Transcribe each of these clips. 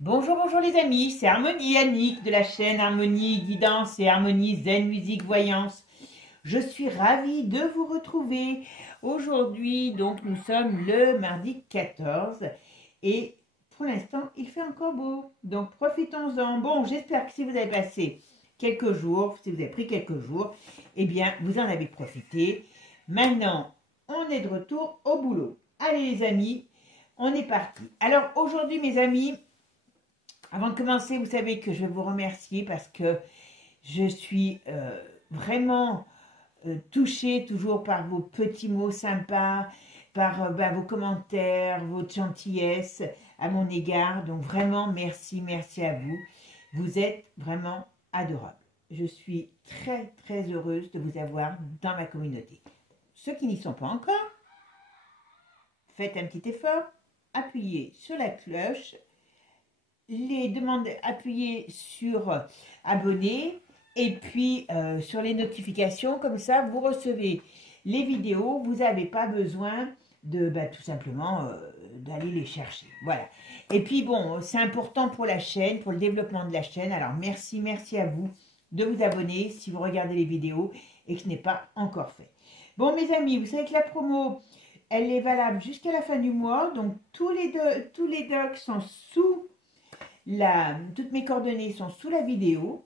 Bonjour, bonjour les amis, c'est Harmonie Annick de la chaîne Harmonie Guidance et Harmonie Zen Musique Voyance. Je suis ravie de vous retrouver. Aujourd'hui, donc, nous sommes le mardi 14 et pour l'instant, il fait encore beau. Donc, profitons-en. Bon, j'espère que si vous avez passé quelques jours, si vous avez pris quelques jours, eh bien, vous en avez profité. Maintenant, on est de retour au boulot. Allez les amis, on est parti. Alors, aujourd'hui, mes amis, avant de commencer, vous savez que je vais vous remercier parce que je suis vraiment touchée toujours par vos petits mots sympas, par vos commentaires, votre gentillesse à mon égard. Donc vraiment, merci, merci à vous. Vous êtes vraiment adorables. Je suis très, très heureuse de vous avoir dans ma communauté. Ceux qui n'y sont pas encore, faites un petit effort, appuyez sur la cloche, les demandes, appuyez sur abonner et puis sur les notifications, comme ça vous recevez les vidéos, vous n'avez pas besoin de tout simplement d'aller les chercher. Voilà. Et puis bon, c'est important pour la chaîne, pour le développement de la chaîne. Alors merci, merci à vous de vous abonner si vous regardez les vidéos et que ce n'est pas encore fait. Bon mes amis, vous savez que la promo, elle est valable jusqu'à la fin du mois. Donc tous les docs sont sous toutes mes coordonnées sont sous la vidéo.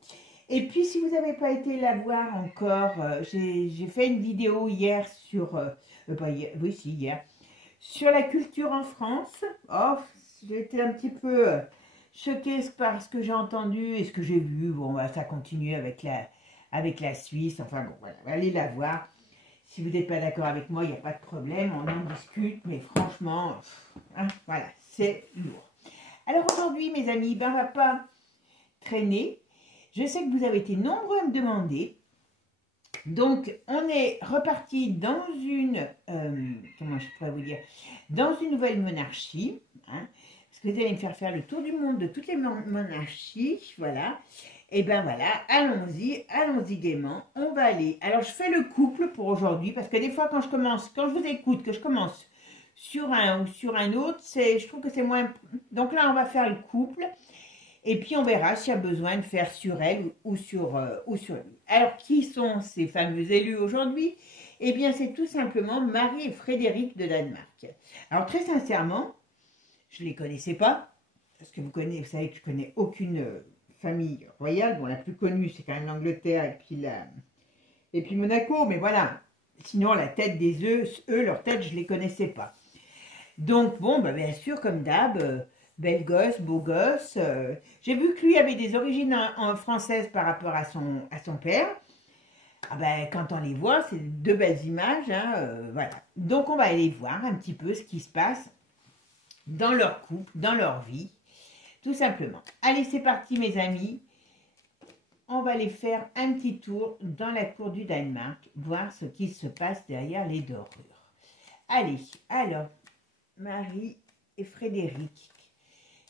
Et puis, si vous n'avez pas été la voir encore, j'ai fait une vidéo hier sur, pas hier, oui, si, hier, sur la culture en France. Oh, j'ai été un petit peu choquée par ce que j'ai entendu et ce que j'ai vu. Bon, ça continue avec la Suisse. Enfin, bon, voilà, allez la voir. Si vous n'êtes pas d'accord avec moi, il n'y a pas de problème, on en discute, mais franchement, voilà, c'est lourd. Alors aujourd'hui, mes amis, on ne va pas traîner. Je sais que vous avez été nombreux à me demander. Donc, on est reparti dans une, comment je pourrais vous dire, dans une nouvelle monarchie. Parce que vous allez me faire le tour du monde de toutes les monarchies. Voilà. Et ben voilà, allons-y gaiement. On va aller. Alors, je fais le couple pour aujourd'hui. Parce que des fois, quand je vous écoute, que je commence sur un ou sur un autre, je trouve que c'est moins... Donc là, on va faire le couple. Et puis, on verra s'il y a besoin de faire sur elle ou sur lui. Alors, qui sont ces fameux élus aujourd'hui? Eh bien, c'est tout simplement Marie et Frédéric de Danemark. Alors, très sincèrement, je ne les connaissais pas. Parce que vous savez que je ne connais aucune famille royale. Bon, la plus connue, c'est quand même l'Angleterre et puis Monaco. Mais voilà. Sinon, la tête des leur tête, je ne les connaissais pas. Donc, bon, bien sûr, comme d'hab, bel gosse, beau gosse. J'ai vu que lui avait des origines en françaises par rapport à son père. Ah ben, quand on les voit, c'est deux belles images. Voilà. Donc, on va aller voir un petit peu ce qui se passe dans leur couple, dans leur vie, tout simplement. Allez, c'est parti, mes amis. On va aller faire un petit tour dans la cour du Danemark, voir ce qui se passe derrière les dorures. Allez, alors... Marie et Frédéric.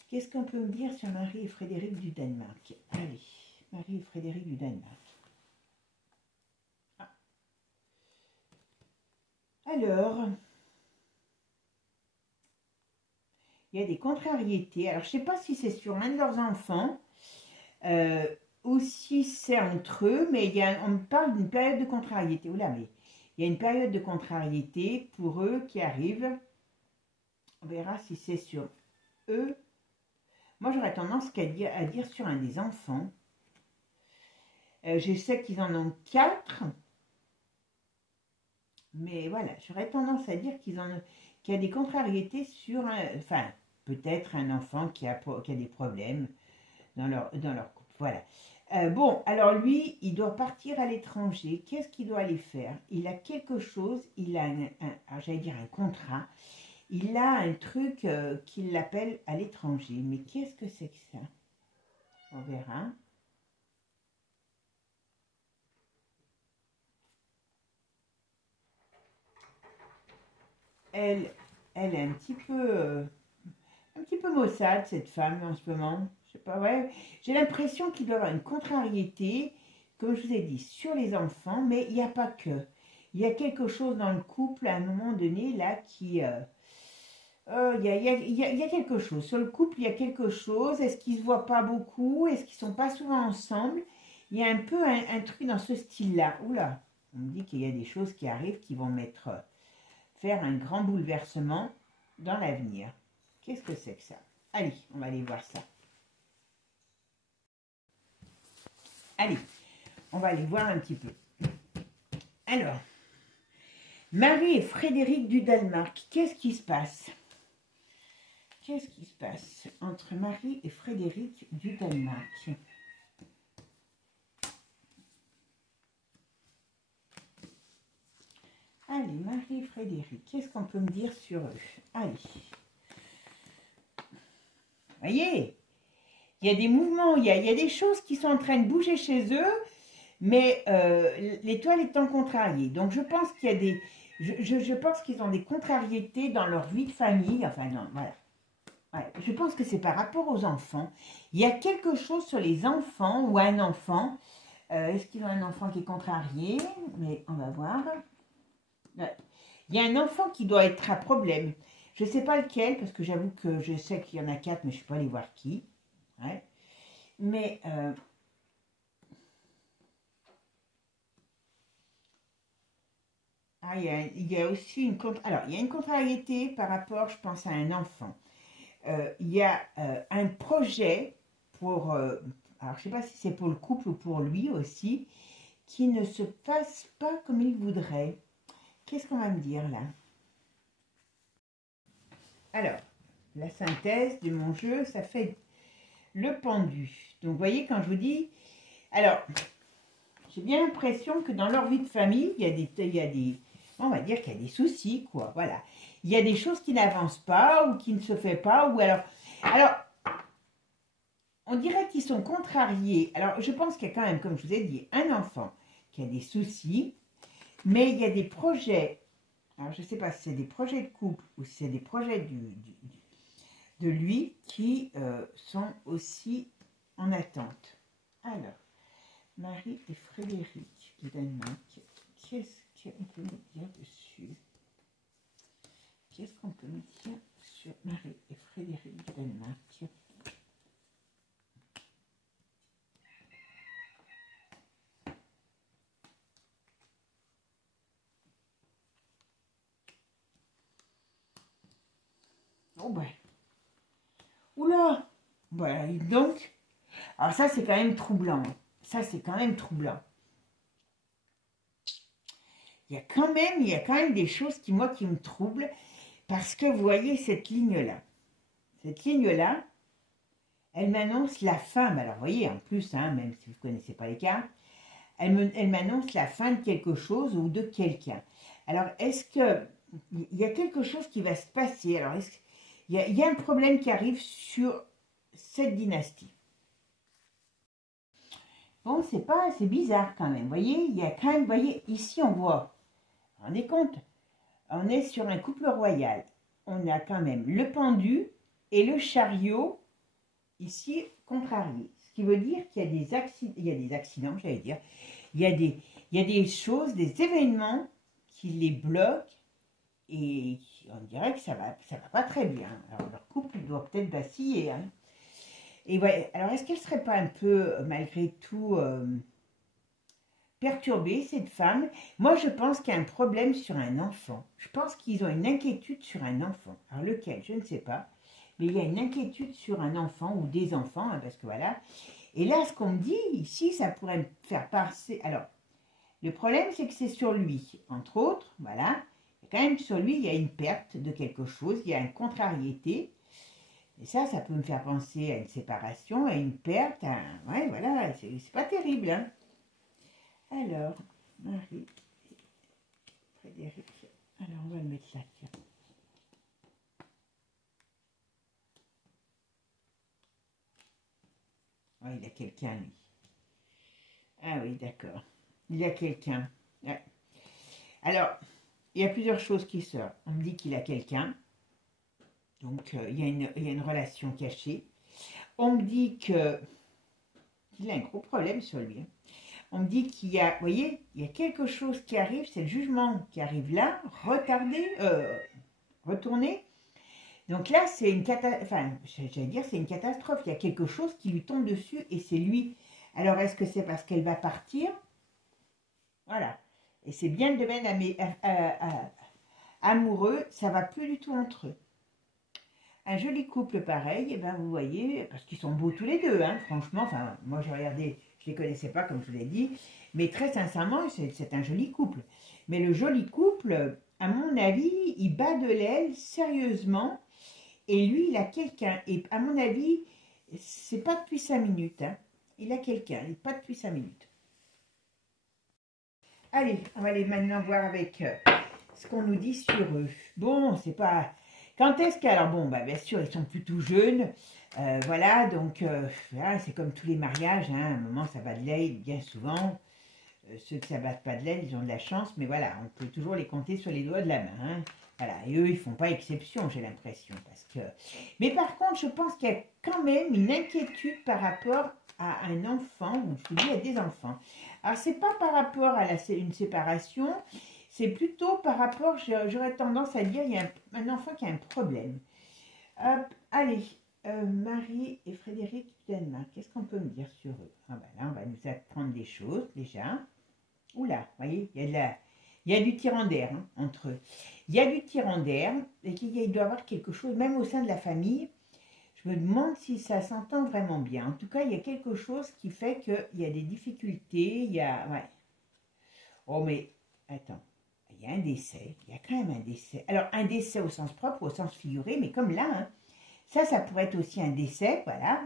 Qu'est-ce qu'on peut me dire sur Marie et Frédéric du Danemark? Allez, Marie et Frédéric du Danemark. Alors, il y a des contrariétés. Alors, je ne sais pas si c'est sur un de leurs enfants ou si c'est entre eux, mais on me parle d'une période de contrariété. Oula, mais il y a une période de contrariété pour eux qui arrive. On verra si c'est sur eux. Moi, j'aurais tendance à dire sur un des enfants. Je sais qu'ils en ont 4. Mais voilà, j'aurais tendance à dire qu'il y a des contrariétés sur enfin, peut-être un enfant qui a des problèmes dans leur couple. Voilà. Bon, alors lui, il doit partir à l'étranger. Qu'est-ce qu'il doit aller faire? Il a quelque chose, il a j'allais dire un contrat. Il a un truc qu'il l'appelle à l'étranger. Mais qu'est-ce que c'est que ça? On verra. Elle est un petit peu maussade, cette femme, en ce moment. Je sais pas, ouais. J'ai l'impression qu'il doit y avoir une contrariété, comme je vous ai dit, sur les enfants. Mais il n'y a pas que. Il y a quelque chose dans le couple, à un moment donné, là, qui... Il y a quelque chose. Sur le couple, il y a quelque chose. Est-ce qu'ils ne se voient pas beaucoup? Est-ce qu'ils ne sont pas souvent ensemble? Il y a un peu un truc dans ce style-là. Oula, on me dit qu'il y a des choses qui arrivent qui vont faire un grand bouleversement dans l'avenir. Qu'est-ce que c'est que ça? Allez, on va aller voir ça. Allez, on va aller voir un petit peu. Alors, Marie et Frédéric du Danemark, qu'est-ce qui se passe? Qu'est-ce qui se passe entre Marie et Frédéric du Danemark? Allez, Marie et Frédéric, qu'est-ce qu'on peut me dire sur eux? Allez. Voyez, il y a des mouvements, il y a des choses qui sont en train de bouger chez eux, mais l'étoile étant contrariée. Donc je pense qu'il y a des... Je pense qu'ils ont des contrariétés dans leur vie de famille. Enfin non, voilà. Ouais, je pense que c'est par rapport aux enfants. Il y a quelque chose sur les enfants ou un enfant. Est-ce qu'ils ont un enfant qui est contrarié? Mais on va voir. Ouais. Il y a un enfant qui doit être à problème. Je ne sais pas lequel, parce que j'avoue que je sais qu'il y en a 4, mais je ne suis pas allée voir qui. Ouais. Mais... Ah, il y a aussi une alors, il y a une contrariété par rapport, je pense, à un enfant. Il y a un projet pour, alors je ne sais pas si c'est pour le couple ou pour lui aussi, qui ne se passe pas comme il voudrait. Qu'est-ce qu'on va me dire là? Alors, la synthèse de mon jeu, ça fait le pendu. Donc, vous voyez, quand je vous dis... Alors, j'ai bien l'impression que dans leur vie de famille, il y a des on va dire qu'il y a des soucis, quoi, voilà. Il y a des choses qui n'avancent pas, ou qui ne se font pas, ou alors, on dirait qu'ils sont contrariés. Alors, je pense qu'il y a quand même, comme je vous ai dit, un enfant qui a des soucis, mais il y a des projets, alors je ne sais pas si c'est des projets de couple, ou si c'est des projets de lui, qui sont aussi en attente. Alors, Marie et Frédéric du Danemark, qu'est-ce qu'on peut me dire dessus? Qu'est-ce qu'on peut me dire sur Marie et Frédéric du Danemark? Oh ben. Oula. Voilà, donc. Alors ça, c'est quand même troublant. Ça, c'est quand même troublant. Il y a quand même des choses qui me troublent, parce que vous voyez cette ligne-là. Cette ligne-là, elle m'annonce la fin. Alors, vous voyez, en plus, hein, même si vous ne connaissez pas les cartes, elle m'annonce la fin de quelque chose ou de quelqu'un. Alors, est-ce que il y a quelque chose qui va se passer? Alors, il y a un problème qui arrive sur cette dynastie. Bon, c'est bizarre quand même. Vous voyez, il y a quand même, vous voyez, ici on voit, vous vous rendez compte? On est sur un couple royal. On a quand même le pendu et le chariot ici contrarié. Ce qui veut dire qu'il y a des accidents, j'allais dire. Il y a des choses, des événements qui les bloquent et on dirait que ça va pas très bien. Alors leur couple doit peut-être vaciller. Hein. Et ouais, alors est-ce qu'elle ne serait pas un peu, malgré tout, perturbée, cette femme? Moi, je pense qu'il y a un problème sur un enfant. Je pense qu'ils ont une inquiétude sur un enfant. Alors lequel, je ne sais pas. Mais il y a une inquiétude sur un enfant ou des enfants, hein, parce que voilà. Et là, ce qu'on me dit ici, ça pourrait me faire passer... Alors, le problème, c'est que c'est sur lui, entre autres, voilà. Et quand même, sur lui, il y a une perte de quelque chose, il y a une contrariété. Et ça peut me faire penser à une séparation, à une perte, ouais, voilà, c'est pas terrible, hein. Alors, Marie, Frédéric, alors on va le mettre là, tiens. Oh, il a quelqu'un, lui. Ah oui, d'accord. Il y a quelqu'un. Ouais. Alors, il y a plusieurs choses qui sortent. On me dit qu'il a quelqu'un. Donc, il y a une relation cachée. On me dit qu'il a un gros problème sur lui. Hein. On me dit qu'il y a, vous voyez, il y a quelque chose qui arrive, c'est le jugement qui arrive là, retardé, retourné. Donc là, c'est une catastrophe, enfin, j'allais dire, c'est une catastrophe. Il y a quelque chose qui lui tombe dessus et c'est lui. Alors, est-ce que c'est parce qu'elle va partir? Voilà. Et c'est bien le domaine amoureux, ça va plus du tout entre eux. Un joli couple pareil, et ben vous voyez, parce qu'ils sont beaux tous les deux, hein, franchement, enfin, moi j'ai regardé, je ne les connaissais pas comme je vous l'ai dit, mais très sincèrement, c'est un joli couple. Mais le joli couple, à mon avis, il bat de l'aile sérieusement, et lui, il a quelqu'un, et à mon avis, c'est pas depuis 5 minutes, hein. Il a quelqu'un, pas depuis 5 minutes. Allez, on va aller maintenant voir avec ce qu'on nous dit sur eux. Bon, c'est pas... Quand est-ce que... Alors bon, bah, bien sûr, ils sont plutôt jeunes. Voilà, donc voilà, c'est comme tous les mariages. Hein, à un moment, ça bat de l'aile, bien souvent. Ceux qui ne battent pas de l'aile, ils ont de la chance. Mais voilà, on peut toujours les compter sur les doigts de la main. Hein. Voilà, et eux, ils ne font pas exception, j'ai l'impression. Mais par contre, je pense qu'il y a quand même une inquiétude par rapport à un enfant. Donc, je vous dis, à des enfants. Alors, c'est pas par rapport à une séparation, c'est plutôt par rapport, j'aurais tendance à dire, il y a un enfant qui a un problème. Hop, allez, Marie et Frédéric du Danemark, qu'est-ce qu'on peut me dire sur eux? Ah ben là, on va nous apprendre des choses déjà. Oula, vous voyez, il y a du tirant d'air hein, entre eux. Il y a du tirant d'air et qu'il doit y avoir quelque chose, même au sein de la famille. Je me demande si ça s'entend vraiment bien. En tout cas, il y a quelque chose qui fait qu'il y a des difficultés. Il y a... Ouais. Oh, mais... Attends. Il y a un décès. Il y a quand même un décès. Alors, un décès au sens propre ou au sens figuré, mais comme là, hein, ça pourrait être aussi un décès, voilà.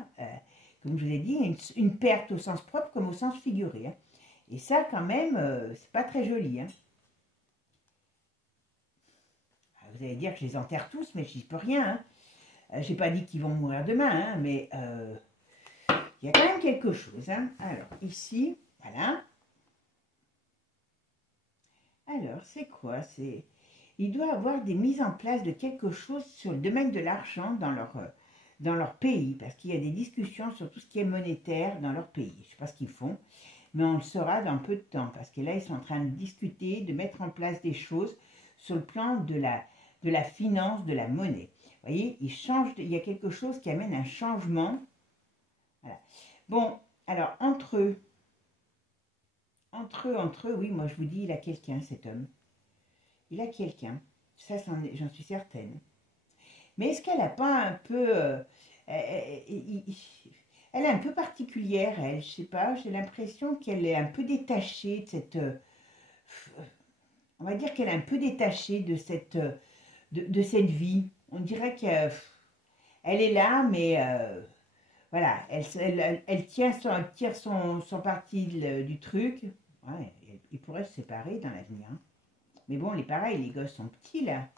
Comme je vous l'ai dit, une perte au sens propre comme au sens figuré. Hein. Et ça, quand même, c'est pas très joli. Hein. Vous allez dire que je les enterre tous, mais je n'y peux rien. Hein. J'ai pas dit qu'ils vont mourir demain, hein, mais il y a quand même quelque chose. Hein. Alors, ici, voilà. Alors, c'est quoi? Il doit y avoir des mises en place de quelque chose sur le domaine de l'argent dans leur pays, parce qu'il y a des discussions sur tout ce qui est monétaire dans leur pays. Je ne sais pas ce qu'ils font, mais on le saura dans peu de temps, parce que là, ils sont en train de discuter, de mettre en place des choses sur le plan de la finance, de la monnaie. Vous voyez, il y a quelque chose qui amène un changement. Voilà. Bon, alors, entre eux, oui, moi je vous dis, il a quelqu'un, cet homme. Il a quelqu'un. Ça, j'en suis certaine. Mais est-ce qu'elle n'a pas un peu... elle est un peu particulière, elle. Je sais pas, j'ai l'impression qu'elle est un peu détachée de cette... on va dire qu'elle est un peu détachée de cette vie. On dirait qu'elle est là, mais... voilà, elle tire son parti du truc. Ouais, ils pourraient se séparer dans l'avenir. Hein. Mais bon, pareil, les gosses sont petits, là.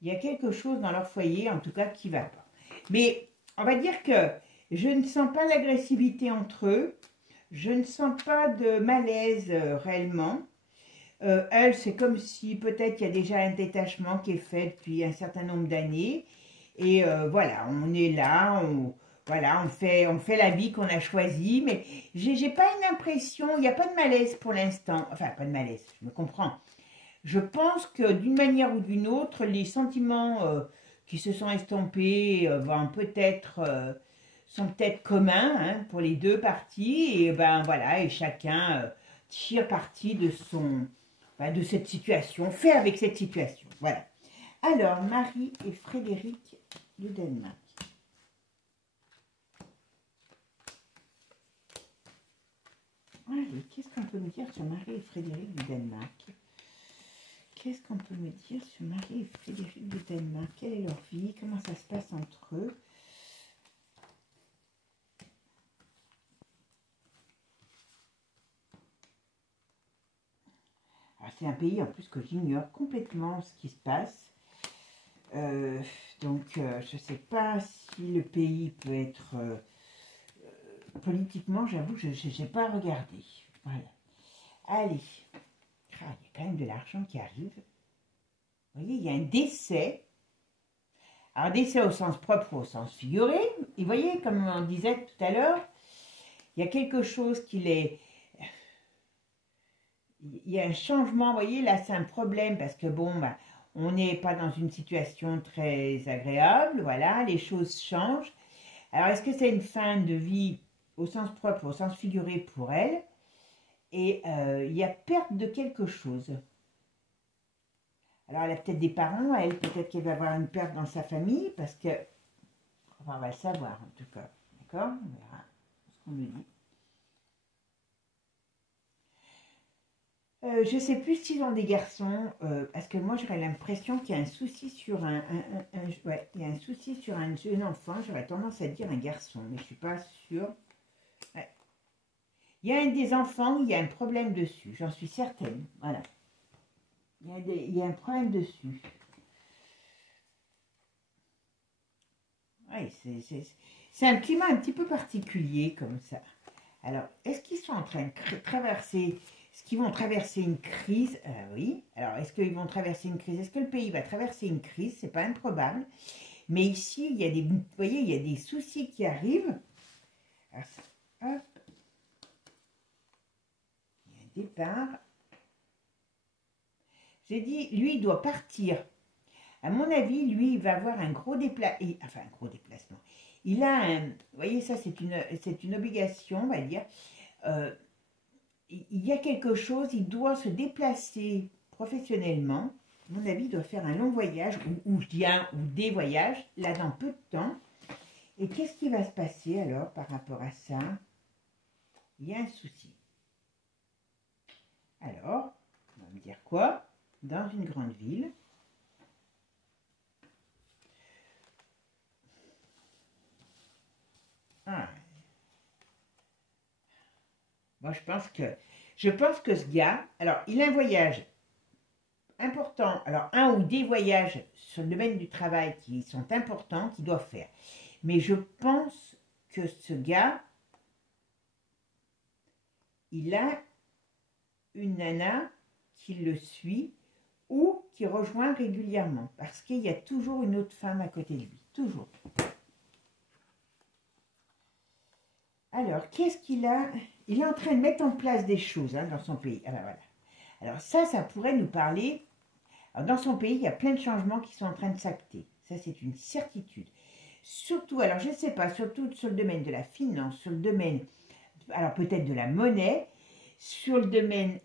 Il y a quelque chose dans leur foyer, en tout cas, qui ne va pas. Mais on va dire que je ne sens pas d'agressivité entre eux. Je ne sens pas de malaise réellement. Elle, c'est comme si peut-être il y a déjà un détachement qui est fait depuis un certain nombre d'années. Et voilà, on est là, voilà, on fait la vie qu'on a choisie, mais j'ai pas une impression, il n'y a pas de malaise pour l'instant. Enfin, pas de malaise, je me comprends. Je pense que d'une manière ou d'une autre, les sentiments qui se sont estompés sont peut-être communs hein, pour les deux parties. Et ben voilà, et chacun tire parti de de cette situation, fait avec cette situation. Voilà. Alors, Marie et Frédéric du Danemark. Allez, qu'est-ce qu'on peut me dire sur Marie et Frédéric du Danemark? Qu'est-ce qu'on peut me dire sur Marie et Frédéric du Danemark? Quelle est leur vie? Comment ça se passe entre eux? C'est un pays en plus que j'ignore complètement ce qui se passe. Donc, je ne sais pas si le pays peut être... politiquement, j'avoue, je n'ai pas regardé. Voilà. Allez. Ah, il y a quand même de l'argent qui arrive. Vous voyez, il y a un décès. Alors, décès au sens propre ou au sens figuré. Et vous voyez, comme on disait tout à l'heure, il y a quelque chose qui est... Il y a un changement, vous voyez, là c'est un problème parce que bon, bah, On n'est pas dans une situation très agréable, voilà, les choses changent. Alors, est-ce que c'est une fin de vie au sens propre, au sens figuré pour elle? Et il y a perte de quelque chose. Alors, elle a peut-être des parents, elle, peut-être qu'elle va avoir une perte dans sa famille, parce que, enfin, on va le savoir en tout cas, d'accord? On verra ce qu'on nous dit. Je ne sais plus s'ils ont des garçons, parce que moi j'aurais l'impression qu'il y a un souci sur ouais, il y a un souci sur un jeune enfant, j'aurais tendance à dire un garçon, mais je ne suis pas sûre. Ouais. Il y a un des enfants, il y a un problème dessus, j'en suis certaine, voilà. Il y a un problème dessus. Oui, c'est un climat un petit peu particulier comme ça. Alors, est-ce qu'ils sont en train de traverser, est-ce qu'ils vont traverser une crise? Oui. Alors, est-ce qu'ils vont traverser une crise? Est-ce que le pays va traverser une crise? C'est pas improbable. Mais ici, il y a des, vous voyez, il y a des soucis qui arrivent. Alors, hop. Il y a un départ. J'ai dit, lui, il doit partir. À mon avis, lui, il va avoir un gros déplacement. Enfin, un gros déplacement. Il a un... Vous voyez, ça, c'est une obligation, on va dire. Il y a quelque chose, il doit se déplacer professionnellement. À mon avis, il doit faire un long voyage, ou des voyages, là, dans peu de temps. Et qu'est-ce qui va se passer, alors, par rapport à ça? Il y a un souci. Alors, on va me dire quoi? Dans une grande ville... Ah. Moi, je pense que ce gars, alors, il a un voyage important, alors un ou des voyages sur le domaine du travail qui sont importants, qu'il doit faire. Mais je pense que ce gars, il a une nana qui le suit ou qui rejoint régulièrement, parce qu'il y a toujours une autre femme à côté de lui, toujours. Alors, qu'est-ce qu'il a? Il est en train de mettre en place des choses dans son pays. Alors, voilà. Alors ça pourrait nous parler. Alors, dans son pays, il y a plein de changements qui sont en train de s'acter. Ça, c'est une certitude. Surtout, alors je ne sais pas, surtout sur le domaine de la finance, sur le domaine, alors peut-être de la monnaie, sur le domaine,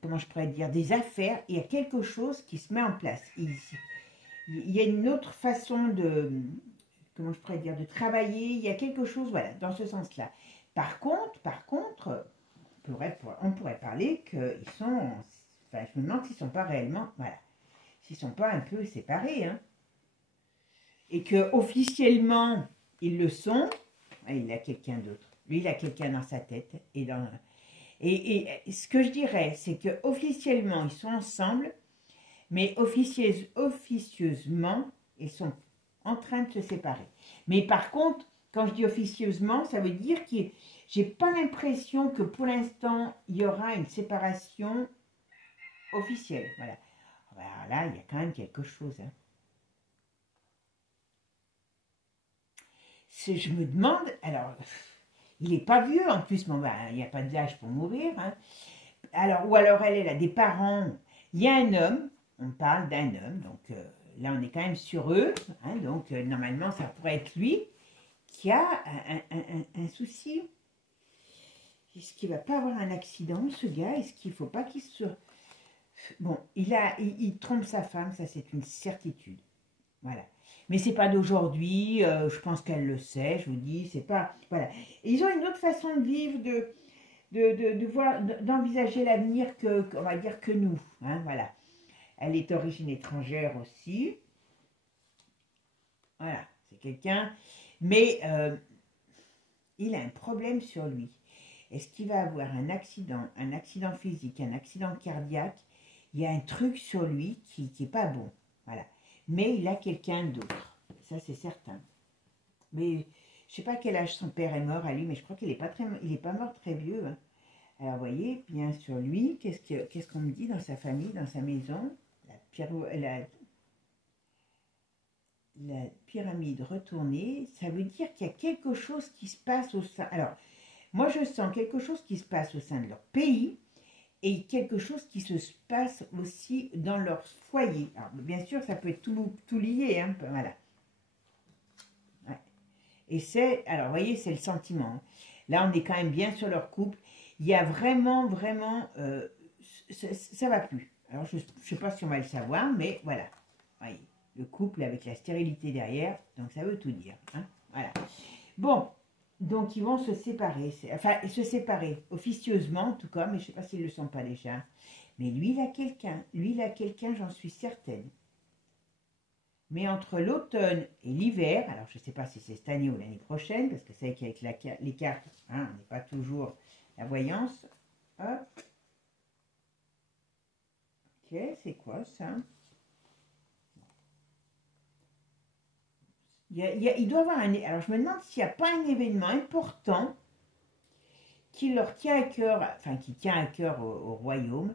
comment je pourrais dire, des affaires, il y a quelque chose qui se met en place. Il y a une autre façon de, comment je pourrais dire, de travailler, il y a quelque chose, voilà, dans ce sens-là. Par contre, on pourrait parler qu'ils sont, enfin, je me demande s'ils ne sont pas réellement, voilà, s'ils ne sont pas un peu séparés, hein. Et que officiellement ils le sont, il a quelqu'un d'autre. Lui, il a quelqu'un dans sa tête. Et ce que je dirais, c'est que officiellement ils sont ensemble, mais officieusement, ils sont en train de se séparer. Mais par contre, quand je dis officieusement, ça veut dire que j'ai pas l'impression que pour l'instant, il y aura une séparation officielle. Voilà. Alors là, il y a quand même quelque chose. Hein. Je me demande, alors, il n'est pas vieux en plus, mais il n'y a pas d'âge pour mourir. Hein. Alors, ou alors elle a des parents, il y a un homme, on parle d'un homme, donc là on est quand même sur eux, hein, donc normalement ça pourrait être lui qui a un souci. Est-ce qu'il ne va pas avoir un accident, ce gars? Est-ce qu'il ne faut pas qu'il se... Bon, il trompe sa femme, ça c'est une certitude. Voilà. Mais c'est pas d'aujourd'hui, je pense qu'elle le sait, je vous dis, c'est pas... Voilà. Et ils ont une autre façon de vivre, de voir, d'envisager l'avenir on va dire que nous. Hein, voilà. Elle est d'origine étrangère aussi. Voilà, c'est quelqu'un... Mais il a un problème sur lui. Est-ce qu'il va avoir un accident physique, un accident cardiaque? Il y a un truc sur lui qui n'est pas bon. Voilà. Mais il a quelqu'un d'autre. Ça, c'est certain. Mais je ne sais pas à quel âge son père est mort à lui, mais je crois qu'il n'est pas mort très vieux. Hein. Alors, vous voyez, bien sur lui, qu'est-ce qu'on me dit dans sa famille, dans sa maison? La pyramide retournée, ça veut dire qu'il y a quelque chose qui se passe au sein... Alors, moi, je sens quelque chose qui se passe au sein de leur pays et quelque chose qui se passe aussi dans leur foyer. Alors, bien sûr, ça peut être tout lié, hein, voilà. Ouais. Et c'est, alors, vous voyez, c'est le sentiment. Hein. Là, on est quand même bien sur leur couple. Il y a vraiment, ça va plus. Alors, je ne sais pas si on va le savoir, mais voilà. Voyez, le couple avec la stérilité derrière, donc ça veut tout dire. Hein, voilà. Bon, donc ils vont se séparer. Enfin, se séparer officieusement, en tout cas, mais je ne sais pas s'ils ne le sont pas déjà. Mais lui, il a quelqu'un. Lui, il a quelqu'un, j'en suis certaine. Mais entre l'automne et l'hiver, alors je ne sais pas si c'est cette année ou l'année prochaine, parce que c'est vrai qu'avec les cartes, hein, on n'est pas toujours la voyance. Hop. Ok, c'est quoi ça? Il doit y avoir un... Alors je me demande s'il n'y a pas un événement important qui leur tient à cœur, enfin qui tient à cœur au royaume,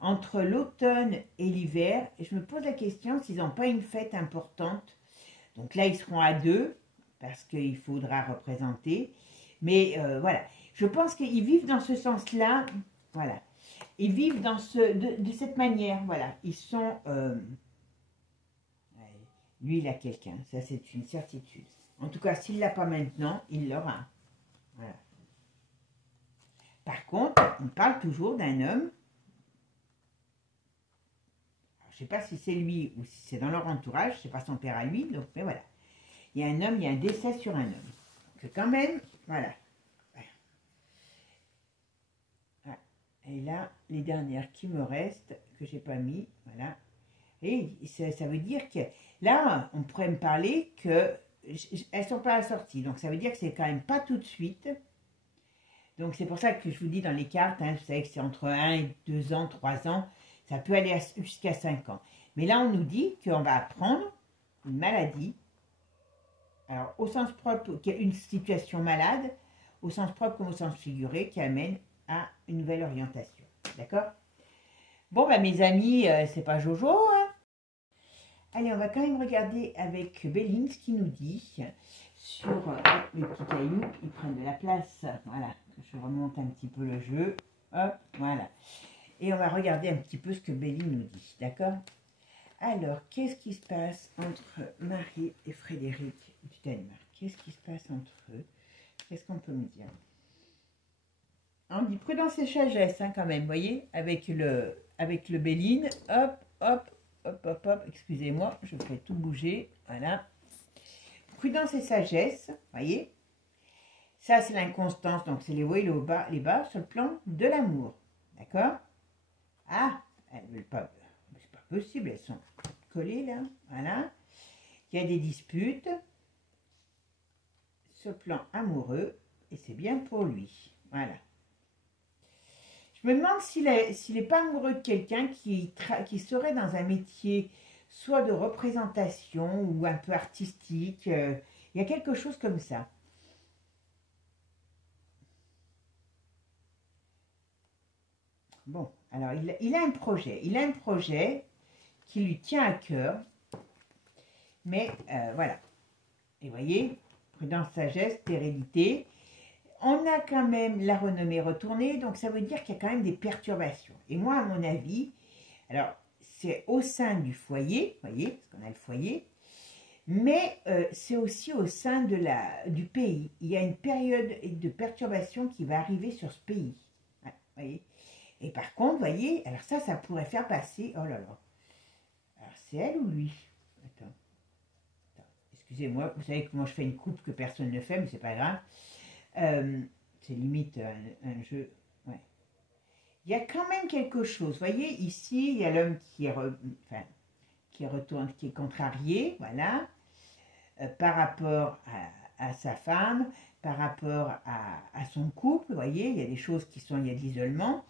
entre l'automne et l'hiver. Et je me pose la question s'ils n'ont pas une fête importante. Donc là, ils seront à deux, parce qu'il faudra représenter. Mais voilà, je pense qu'ils vivent dans ce sens-là. Voilà, ils vivent de cette manière. Voilà, ils sont... lui, il a quelqu'un, ça c'est une certitude. En tout cas, s'il ne l'a pas maintenant, il l'aura. Voilà. Par contre, on parle toujours d'un homme. Alors, je ne sais pas si c'est lui ou si c'est dans leur entourage, c'est pas son père à lui, donc, mais voilà. Il y a un homme, il y a un décès sur un homme. Donc quand même, voilà. Voilà. Et là, les dernières qui me restent, que j'ai pas mis, voilà. Et ça veut dire que là, on pourrait me parler que elles sont pas assorties. Donc ça veut dire que c'est quand même pas tout de suite. Donc c'est pour ça que je vous dis dans les cartes, hein, vous savez que c'est entre 1 et 2 ans, 3 ans, ça peut aller jusqu'à 5 ans. Mais là, on nous dit qu'on va apprendre une maladie. Alors, au sens propre, une situation malade, au sens propre comme au sens figuré, qui amène à une nouvelle orientation. D'accord? Bon, bah, mes amis, c'est pas Jojo, hein. Allez, on va quand même regarder avec Béline ce qu'il nous dit sur les petits cailloux. Ils prennent de la place. Voilà, je remonte un petit peu le jeu. Hop, voilà. Et on va regarder un petit peu ce que Béline nous dit. D'accord? Alors, qu'est-ce qui se passe entre Marie et Frédéric du Danemark? Qu'est-ce qui se passe entre eux? Qu'est-ce qu'on peut me dire? On dit prudence et sagesse, hein, quand même, vous voyez, avec le Béline. Hop, hop, hop, hop, hop. Excusez-moi, je fais tout bouger. Voilà. Prudence et sagesse, vous voyez. Ça, c'est l'inconstance, donc c'est les hauts et les bas sur le plan de l'amour. D'accord? Ah, elles ne veulent pas... C'est pas possible, elles sont collées là. Voilà. Il y a des disputes sur le plan amoureux et c'est bien pour lui. Voilà. Je me demande s'il n'est pas amoureux de quelqu'un qui serait dans un métier soit de représentation ou un peu artistique. Il y a quelque chose comme ça. Bon, alors il a un projet. Il a un projet qui lui tient à cœur. Mais voilà. Et vous voyez, prudence, sagesse, stérilité. On a quand même la renommée retournée, donc ça veut dire qu'il y a quand même des perturbations. Et moi, à mon avis, alors c'est au sein du foyer, vous voyez, parce qu'on a le foyer, mais c'est aussi au sein du pays. Il y a une période de perturbation qui va arriver sur ce pays. Ouais, vous voyez. Et par contre, vous voyez, alors ça pourrait faire passer, oh là là, alors c'est elle ou lui? Attends. Excusez-moi, vous savez que moi je fais une coupe que personne ne fait, mais c'est pas grave. C'est limite un jeu. Ouais. Il y a quand même quelque chose. Vous voyez, ici, il y a l'homme qui retourne, qui est contrarié, voilà, par rapport à sa femme, par rapport à son couple. Vous voyez, il y a des choses il y a de l'isolement.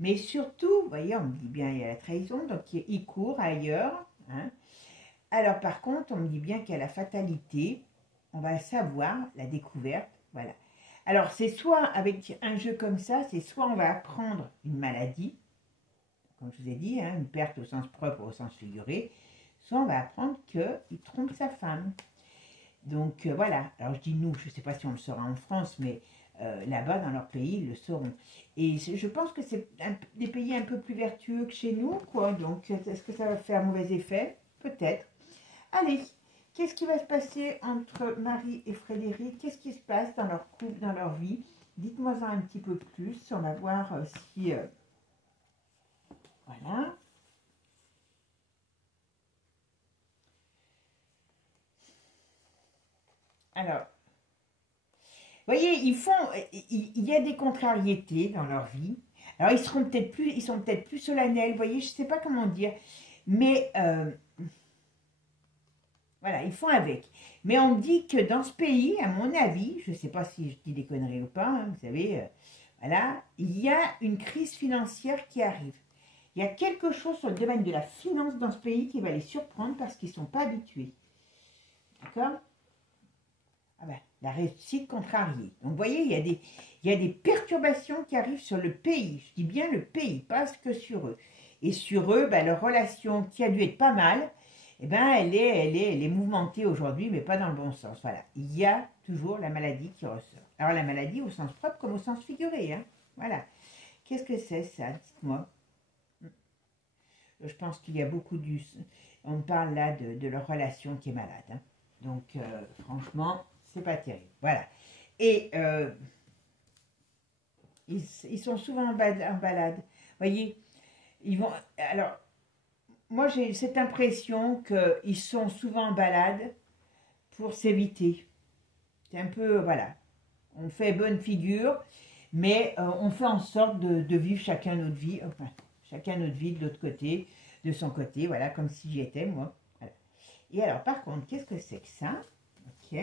Mais surtout, vous voyez, on me dit bien, il y a la trahison, donc il court ailleurs. Hein. Alors, par contre, on me dit bien qu'il y a la fatalité. On va savoir la découverte. Voilà. Alors, c'est soit avec un jeu comme ça, c'est soit on va apprendre une maladie, comme je vous ai dit, hein, une perte au sens propre ou au sens figuré, soit on va apprendre qu'il trompe sa femme. Donc, voilà. Alors, je dis nous, je ne sais pas si on le saura en France, mais là-bas dans leur pays, ils le sauront. Et je pense que c'est des pays un peu plus vertueux que chez nous, quoi. Donc, est-ce que ça va faire mauvais effet? Peut-être. Allez, qu'est-ce qui va se passer entre Marie et Frédéric? Qu'est-ce qui se passe dans leur couple, dans leur vie? Dites-moi-en un petit peu plus. On va voir si... voilà. Alors, vous voyez, il y a des contrariétés dans leur vie. Alors, ils sont peut-être plus solennels, vous voyez, je ne sais pas comment dire, mais voilà, ils font avec. Mais on dit que dans ce pays, à mon avis, je ne sais pas si je dis des conneries ou pas, hein, vous savez, voilà, il y a une crise financière qui arrive. Il y a quelque chose sur le domaine de la finance dans ce pays qui va les surprendre parce qu'ils ne sont pas habitués. D'accord? Ah ben, la réussite contrariée. Donc, vous voyez, il y a des perturbations qui arrivent sur le pays. Je dis bien le pays, pas que sur eux. Et sur eux, ben, leur relation qui a dû être pas mal, eh ben, elle est mouvementée aujourd'hui, mais pas dans le bon sens. Voilà. Il y a toujours la maladie qui ressort. Alors, la maladie au sens propre comme au sens figuré. Hein. Voilà. Qu'est-ce que c'est, ça? Dites-moi. Je pense qu'il y a beaucoup du... On parle là de leur relation qui est malade. Hein. Donc, franchement... c'est pas terrible, voilà. Et ils sont souvent en balade. Vous voyez, ils vont... Alors, moi j'ai cette impression qu'ils sont souvent en balade pour s'éviter. C'est un peu, voilà. On fait bonne figure, mais on fait en sorte de vivre chacun notre vie, enfin, chacun notre vie de l'autre côté, de son côté, voilà, comme si j'y étais, moi. Voilà. Et alors, par contre, qu'est-ce que c'est que ça? Ok.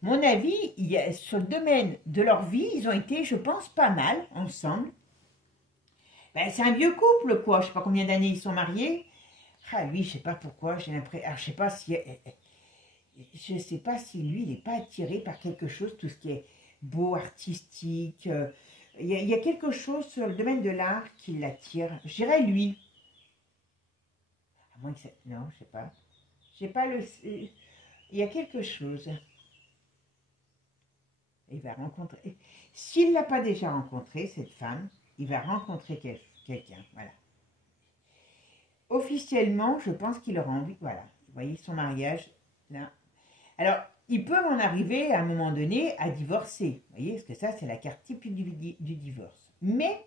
Mon avis, sur le domaine de leur vie, ils ont été, je pense, pas mal ensemble. Ben, c'est un vieux couple, quoi. Je sais pas combien d'années ils sont mariés. Ah, lui, je sais pas pourquoi, j'ai l'impression... Alors, je sais pas si lui, il n'est pas attiré par quelque chose, tout ce qui est beau, artistique. Il y a quelque chose sur le domaine de l'art qui l'attire. Je dirais lui. À moins que ça... Non, je sais pas. Je sais pas le... Il y a quelque chose. Il va rencontrer... S'il ne l'a pas déjà rencontré, cette femme, il va rencontrer quelqu'un. Voilà. Officiellement, je pense qu'il aura envie... Voilà. Vous voyez son mariage, là. Alors, ils peuvent en arriver, à un moment donné, à divorcer. Vous voyez, parce que ça, c'est la carte typique du divorce. Mais,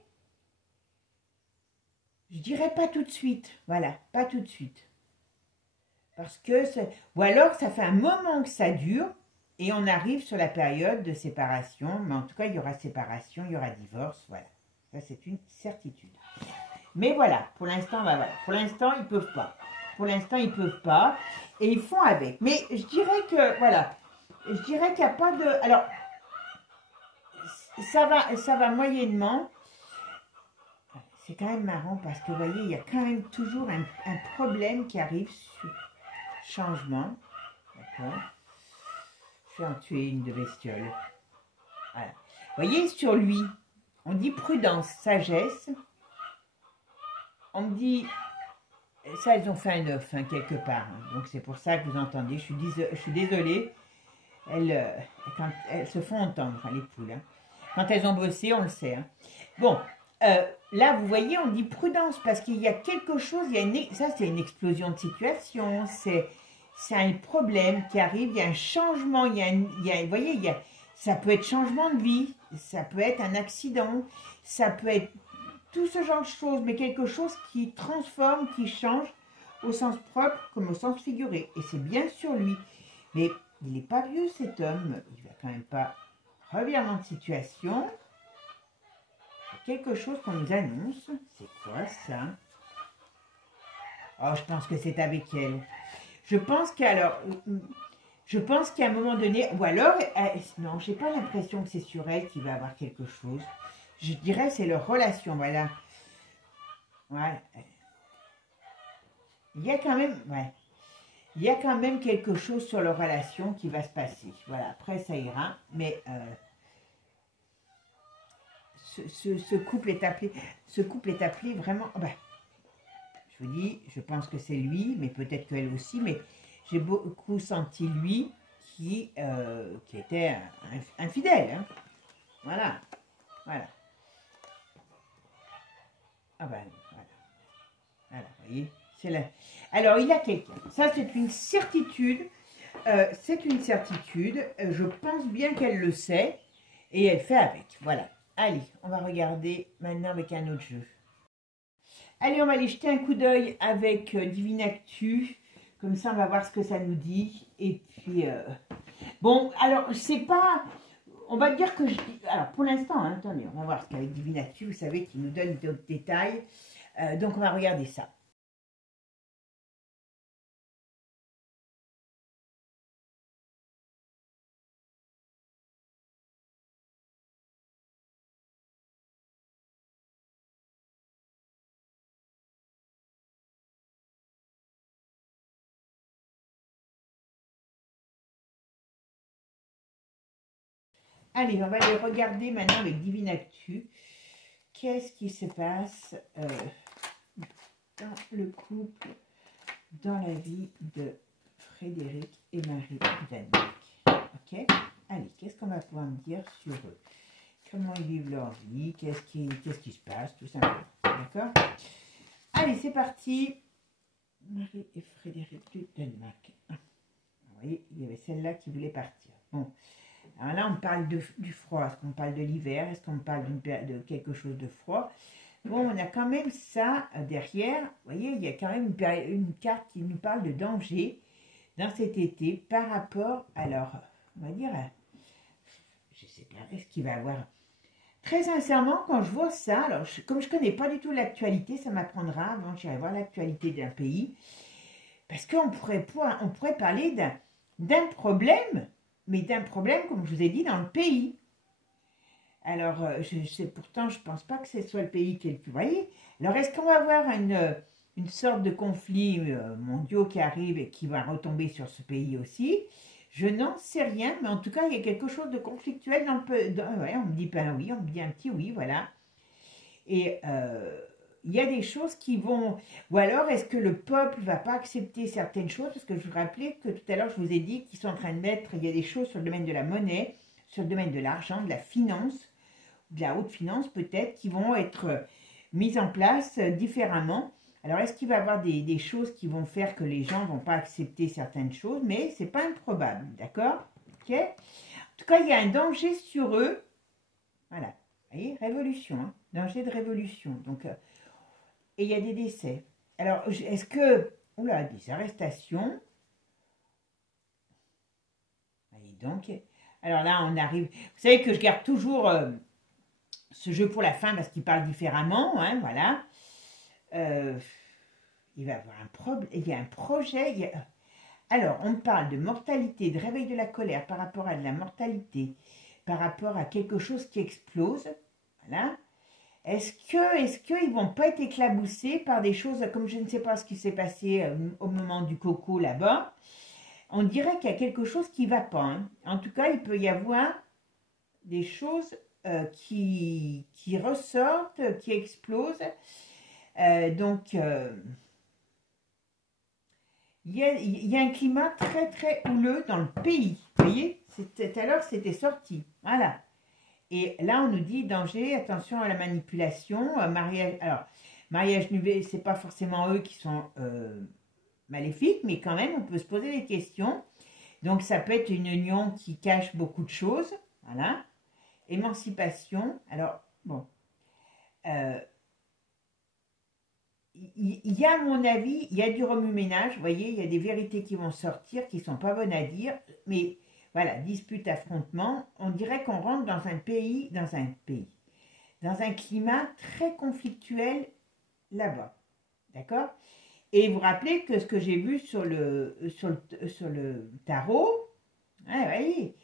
je dirais pas tout de suite. Voilà, pas tout de suite. Parce que... Ou alors, ça fait un moment que ça dure... Et on arrive sur la période de séparation, mais en tout cas, il y aura séparation, il y aura divorce, voilà. Ça, c'est une certitude. Mais voilà, pour l'instant, bah, voilà. Pour l'instant, ils ne peuvent pas. Pour l'instant, ils ne peuvent pas. Et ils font avec. Mais je dirais que, voilà, je dirais qu'il n'y a pas de... Alors, ça va moyennement. C'est quand même marrant parce que, vous voyez, il y a quand même toujours un problème qui arrive sur changement. D'accord. Je vais en tuer une de bestiole. Voilà. Vous voyez, sur lui, on dit prudence, sagesse. On me dit, ça, elles ont fait un œuf, hein, quelque part. Hein. Donc, c'est pour ça que vous entendez. Je suis désolée. Quand elles se font entendre, enfin, les poules. Hein. Quand elles ont bossé, on le sait. Hein. Bon, là, vous voyez, on dit prudence parce qu'il y a quelque chose. Ça, c'est une explosion de situation. C'est un problème qui arrive, il y a un changement, vous voyez, ça peut être changement de vie, ça peut être un accident, ça peut être tout ce genre de choses, mais quelque chose qui transforme, qui change au sens propre comme au sens figuré. Et c'est bien sur lui. Mais il n'est pas vieux cet homme, il va quand même pas revirement de situation. Quelque chose qu'on nous annonce, c'est quoi ça? Oh, je pense que c'est avec elle. Je pense qu'à un moment donné, ou alors, non, j'ai pas l'impression que c'est sur elle qu'il va avoir quelque chose. Je dirais c'est leur relation, voilà. Ouais. Il y a quand même, ouais. Il y a quand même quelque chose sur leur relation qui va se passer. Voilà, après ça ira, mais ce couple est appelé vraiment. Oh ben, je vous dis, je pense que c'est lui, mais peut-être qu'elle aussi, mais j'ai beaucoup senti lui qui était infidèle. Hein. Voilà. Voilà. Ah ben, voilà. Voilà, vous voyez. Là. Alors, il a quelqu'un. Ça, c'est une certitude. C'est une certitude. Je pense bien qu'elle le sait. Et elle fait avec. Voilà. Allez, on va regarder maintenant avec un autre jeu. Allez, on va aller jeter un coup d'œil avec Divinactu. Comme ça, on va voir ce que ça nous dit. Et puis, bon, alors, c'est pas... On va dire que... Alors, pour l'instant, hein, attendez, on va voir ce qu'avec Divinactu, vous savez, qui nous donne d'autres détails. Donc, on va regarder ça. Allez, on va aller regarder maintenant avec Divinactu. Qu'est-ce qui se passe dans le couple, dans la vie de Frédéric et Marie Danemark. Ok. Allez, qu'est-ce qu'on va pouvoir me dire sur eux? Comment ils vivent leur vie? Qu'est-ce qui se passe? Tout simplement. D'accord. Allez, c'est parti. Marie et Frédéric du Danemark. Vous voyez, il y avait celle-là qui voulait partir. Bon. Alors là, on parle du froid. Est-ce qu'on parle de l'hiver? Est-ce qu'on parle de quelque chose de froid? Bon, on a quand même ça derrière. Vous voyez, il y a quand même une carte qui nous parle de danger dans cet été par rapport, alors, on va dire, je sais pas, est-ce qu'il va avoir... Très sincèrement, quand je vois ça, alors comme je ne connais pas du tout l'actualité, ça m'apprendra avant que j'irai voir l'actualité d'un pays, parce qu'on pourrait parler d'un problème, mais d'un problème, comme je vous ai dit, dans le pays. Alors, pourtant, je ne pense pas que ce soit le pays qui est le plus... Vous voyez? Alors, est-ce qu'on va avoir une sorte de conflit mondiaux qui arrive et qui va retomber sur ce pays aussi? Je n'en sais rien, mais en tout cas, il y a quelque chose de conflictuel dans le pays. Ouais, on me dit pas un oui, on me dit un petit oui, voilà. Et il y a des choses qui vont... Ou alors, est-ce que le peuple ne va pas accepter certaines choses? Parce que je vous rappelais que tout à l'heure, je vous ai dit qu'ils sont en train de mettre... Il y a des choses sur le domaine de la monnaie, sur le domaine de l'argent, de la finance, de la haute finance peut-être, qui vont être mises en place différemment. Alors, est-ce qu'il va y avoir des choses qui vont faire que les gens ne vont pas accepter certaines choses? Mais ce n'est pas improbable, d'accord? Ok. En tout cas, il y a un danger sur eux. Voilà. Vous voyez, révolution, hein? Danger de révolution. Donc, et il y a des décès. Alors, est-ce que... Oula, des arrestations. Allez donc. Alors là, on arrive... Vous savez que je garde toujours ce jeu pour la fin parce qu'il parle différemment, hein, voilà. Il va y avoir un problème, il y a un projet. Alors, on parle de mortalité, de réveil de la colère par rapport à de la mortalité, par rapport à quelque chose qui explose. Voilà. Est-ce qu'ils ne vont pas être éclaboussés par des choses, comme je ne sais pas ce qui s'est passé au moment du coco là-bas. On dirait qu'il y a quelque chose qui ne va pas. Hein. En tout cas, il peut y avoir des choses qui ressortent, qui explosent. Donc, il y a un climat très très houleux dans le pays. Vous voyez, tout à l'heure c'était sorti. Voilà. Et là on nous dit danger, attention à la manipulation, mariage. Alors, mariage nuvé, c'est pas forcément eux qui sont maléfiques, mais quand même on peut se poser des questions. Donc ça peut être une union qui cache beaucoup de choses. Voilà. Émancipation. Alors, bon. Il y a, à mon avis, il y a du remue-ménage, vous voyez, il y a des vérités qui vont sortir, qui ne sont pas bonnes à dire, mais voilà, dispute, affrontement, on dirait qu'on rentre dans un climat très conflictuel là-bas, d'accord? Et vous vous rappelez que ce que j'ai vu sur le tarot, vous voyez,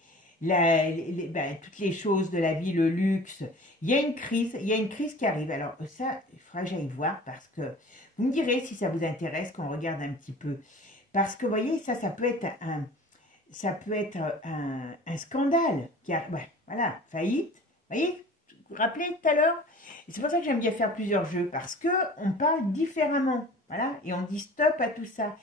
toutes les choses de la vie, le luxe, il y a une crise qui arrive. Alors ça, il faudra que j'aille voir parce que vous me direz si ça vous intéresse qu'on regarde un petit peu. Parce que vous voyez, ça peut être un scandale. Voilà, faillite. Vous voyez, vous vous rappelez tout à l'heure? Et c'est pour ça que j'aime bien faire plusieurs jeux parce qu'on parle différemment. Voilà, et on dit stop à tout ça.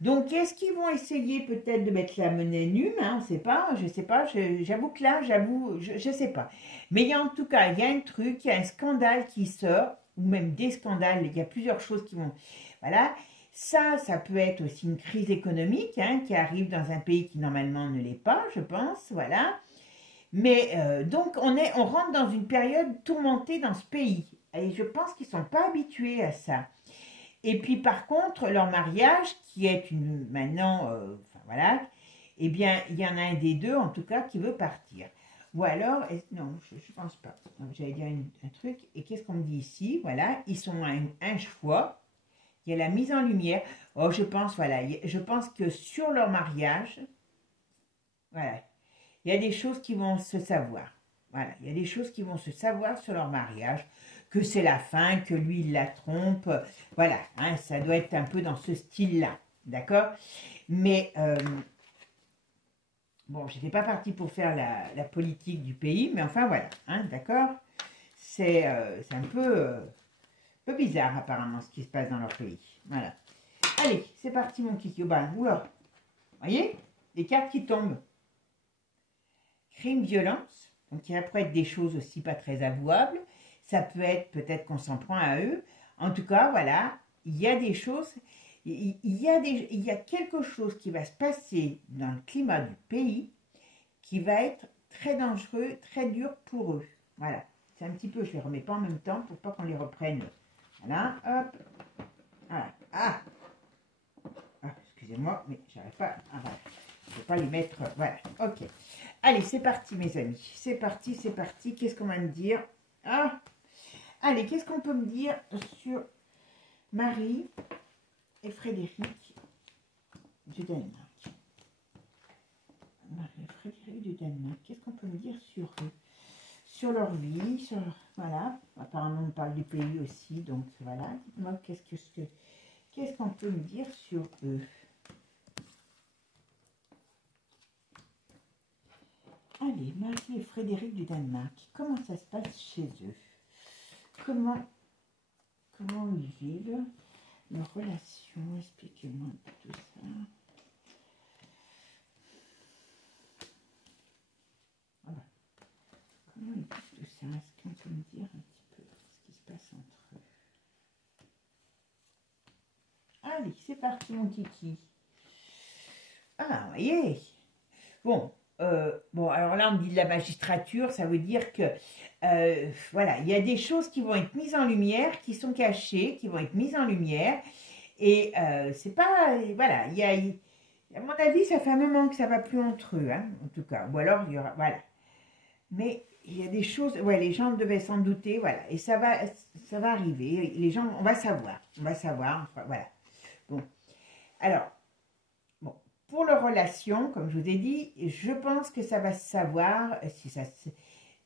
Donc, est-ce qu'ils vont essayer peut-être de mettre la monnaie nue, hein, on ne sait pas, je ne sais pas, j'avoue que là, je ne sais pas. Mais il y a en tout cas, il y a un truc, il y a un scandale qui sort, ou même des scandales, il y a plusieurs choses qui vont... Voilà, ça peut être aussi une crise économique hein, qui arrive dans un pays qui normalement ne l'est pas, je pense, voilà. Mais donc, on rentre dans une période tourmentée dans ce pays. Et je pense qu'ils ne sont pas habitués à ça. Et puis, par contre, leur mariage, qui est maintenant, enfin, voilà, eh bien, il y en a un des deux, en tout cas, qui veut partir. Ou alors, non, je ne pense pas. J'allais dire un truc. Et qu'est-ce qu'on me dit ici? Voilà, ils sont un choix. Il y a la mise en lumière. Oh, je pense, voilà, je pense que sur leur mariage, voilà, il y a des choses qui vont se savoir. Voilà, il y a des choses qui vont se savoir sur leur mariage, que c'est la fin, que lui, il la trompe. Voilà, hein, ça doit être un peu dans ce style-là, d'accord? Mais, bon, je n'étais pas partie pour faire la politique du pays, mais enfin, voilà, hein, d'accord? C'est un peu bizarre, apparemment, ce qui se passe dans leur pays. Voilà. Allez, c'est parti, mon kiki. Oula, vous voyez? Les cartes qui tombent. Crime, violence. Donc, il pourrait être des choses aussi pas très avouables. Ça peut être peut-être qu'on s'en prend à eux. En tout cas, voilà, il y a des choses, il y a quelque chose qui va se passer dans le climat du pays qui va être très dangereux, très dur pour eux. Voilà, c'est un petit peu, je ne les remets pas en même temps pour pas qu'on les reprenne. Voilà, hop, voilà, ah excusez-moi, mais j'arrive pas, voilà. Je ne peux pas les mettre, voilà, ok. Allez, c'est parti mes amis, c'est parti, qu'est-ce qu'on va me dire? Ah, allez, qu'est-ce qu'on peut me dire sur Marie et Frédéric du Danemark? Marie et Frédéric du Danemark, qu'est-ce qu'on peut me dire sur eux? Sur leur vie, sur... Voilà, apparemment on parle du pays aussi, donc voilà. Dites-moi, qu'est-ce qu'on peut me dire sur eux? Allez, Marie et Frédéric du Danemark, comment ça se passe chez eux? Comment ils vivent leur relation? Expliquez-moi tout ça. Voilà. Comment ils vivent tout ça? Est-ce qu'on peut me dire un petit peu ce qui se passe entre eux? Allez, c'est parti mon kiki. Ah, vous voyez. Bon, alors là, on me dit de la magistrature, ça veut dire que, voilà, il y a des choses qui vont être mises en lumière, qui sont cachées, qui vont être mises en lumière, et c'est pas, voilà, à mon avis, ça fait un moment que ça va plus entre eux, hein, en tout cas, ou alors, il y aura, voilà, mais il y a des choses, ouais, les gens devaient s'en douter, voilà, et ça va arriver, les gens, on va savoir, voilà, bon, alors, pour leur relation, comme je vous ai dit, je pense que ça va se savoir si